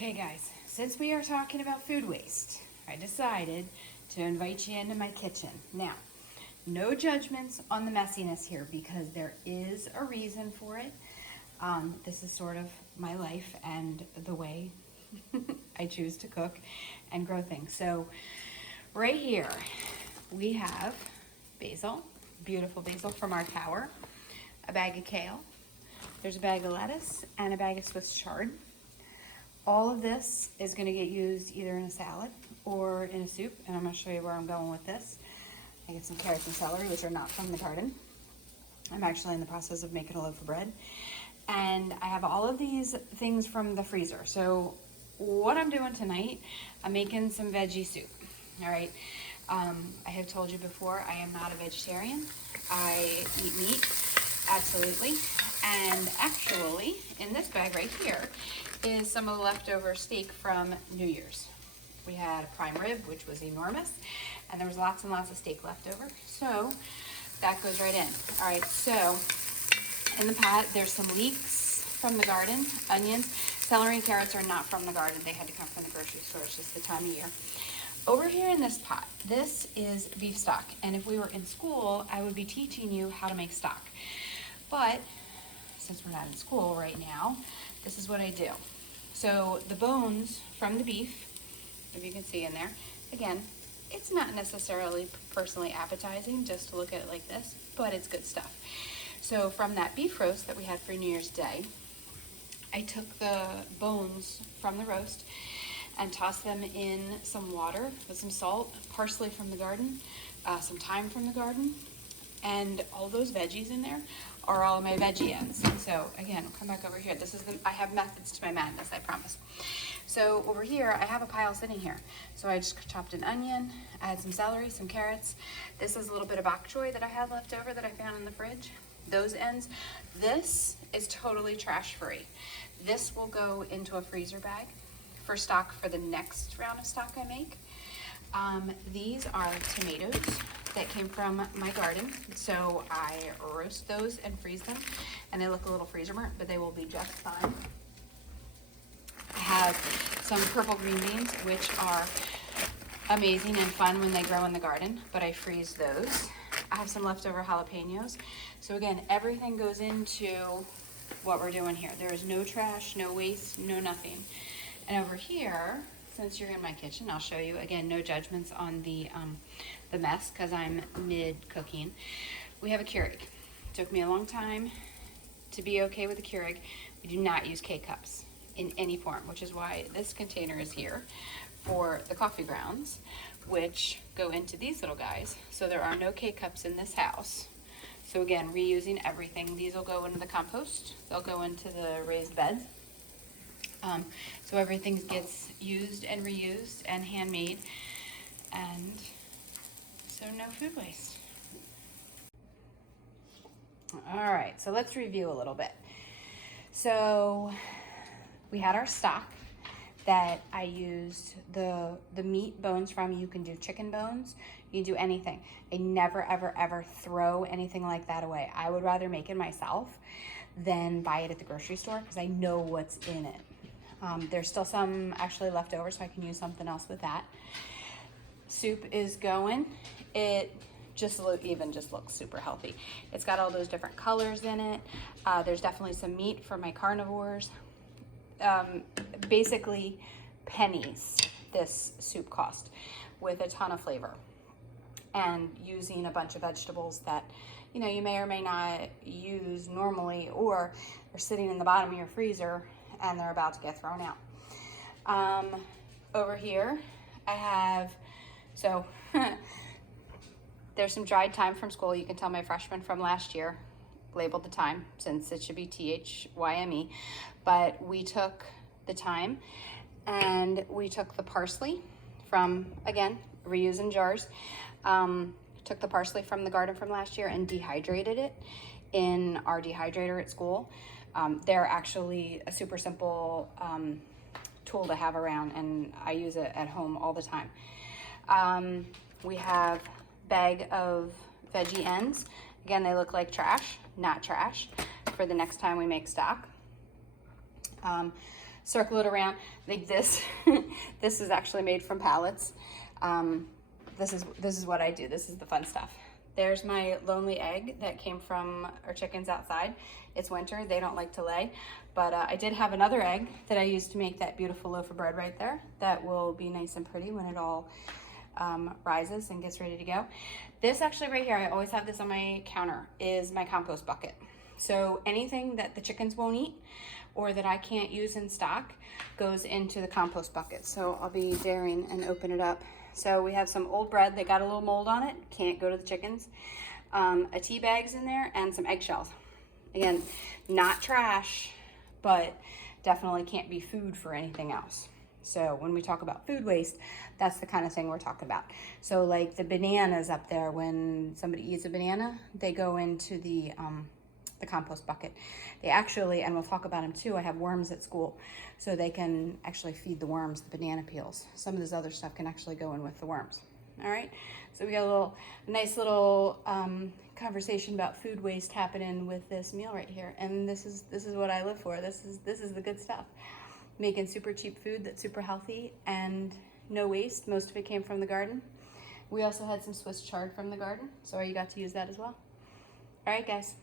Okay guys, since we are talking about food waste, I decided to invite you into my kitchen. Now, no judgments on the messiness here because there is a reason for it. This is sort of my life and the way I choose to cook and grow things. So right here we have basil, beautiful basil from our tower, a bag of kale, there's a bag of lettuce, and a bag of Swiss chard. All of this is going to get used either in a salad or in a soup, and I'm going to show you where I'm going with this. I get some carrots and celery, which are not from the garden. I'm actually in the process of making a loaf of bread. And I have all of these things from the freezer. So what I'm doing tonight, I'm making some veggie soup. All right. I have told you before, I am not a vegetarian. I eat meat, absolutely. And actually, in this bag right here is some of the leftover steak from New Year's. We had a prime rib, which was enormous, and there was lots and lots of steak left over. So that goes right in. All right, so in the pot, there's some leeks from the garden, onions. Celery and carrots are not from the garden. They had to come from the grocery store. It's just the time of year. Over here in this pot, this is beef stock. And if we were in school, I would be teaching you how to make stock. But since we're not in school right now, this is what I do. So the bones from the beef, if you can see in there, again, it's not necessarily personally appetizing just to look at it like this, but it's good stuff. So from that beef roast that we had for New Year's Day, I took the bones from the roast and tossed them in some water with some salt, parsley from the garden, some thyme from the garden, and all those veggies in there are all of my veggie ends. So again, I'll come back over here. I have methods to my madness, I promise. So over here, I have a pile sitting here. So I just chopped an onion, I had some celery, some carrots. This is a little bit of bok choy that I had left over that I found in the fridge. Those ends. This is totally trash free. This will go into a freezer bag for stock for the next round of stock I make. These are tomatoes that came from my garden. So I roast those and freeze them, and they look a little freezer burnt, but they will be just fine. I have some purple green beans, which are amazing and fun when they grow in the garden, but I freeze those. I have some leftover jalapenos. So again, everything goes into what we're doing here. There is no trash, no waste, no nothing. And over here, since you're in my kitchen, I'll show you, again, no judgments on the mess because I'm mid-cooking. We have a Keurig. It took me a long time to be okay with the Keurig. We do not use K-cups in any form, which is why this container is here for the coffee grounds, which go into these little guys. So there are no K-cups in this house. So again, reusing everything. These will go into the compost. They'll go into the raised beds. So everything gets used and reused and handmade, and so no food waste. All right, so let's review a little bit. So we had our stock that I used the meat bones from. You can do chicken bones, you can do anything. I never, ever, ever throw anything like that away. I would rather make it myself than buy it at the grocery store because I know what's in it. There's still some actually left over, so I can use something else with that. Soup is going. It just looks super healthy. It's got all those different colors in it. There's definitely some meat for my carnivores. Basically pennies this soup cost with a ton of flavor, and using a bunch of vegetables that you may or may not use normally, or are sitting in the bottom of your freezer and they're about to get thrown out. Over here I have, so there's some dried thyme from school. You can tell my freshman from last year labeled the thyme since it should be THYME, but we took the thyme and we took the parsley from, again, reusing jars. Took the parsley from the garden from last year and dehydrated it in our dehydrator at school. They're actually a super simple tool to have around, and I use it at home all the time. We have a bag of veggie ends. Again, they look like trash, not trash, for the next time we make stock. circle it around like this. This is actually made from pallets. This is what I do. This is the fun stuff. There's my lonely egg that came from our chickens outside. It's winter, they don't like to lay, but I did have another egg that I used to make that beautiful loaf of bread right there that will be nice and pretty when it all rises and gets ready to go. This actually right here, I always have this on my counter, is my compost bucket. So anything that the chickens won't eat or that I can't use in stock goes into the compost bucket. So I'll be daring and open it up. So we have some old bread that got a little mold on it, can't go to the chickens. A tea bag's in there and some eggshells. Again, not trash, but definitely can't be food for anything else. So when we talk about food waste, that's the kind of thing we're talking about. So like the bananas up there, when somebody eats a banana, they go into the compost bucket. They actually, and we'll talk about them too, I have worms at school, so they can actually feed the worms the banana peels. Some of this other stuff can actually go in with the worms. All right, so we got a nice little conversation about food waste happening with this meal right here, and this is what I live for. This is the good stuff. Making super cheap food that's super healthy and no waste. Most of it came from the garden. We also had some Swiss chard from the garden, so you got to use that as well. All right, guys.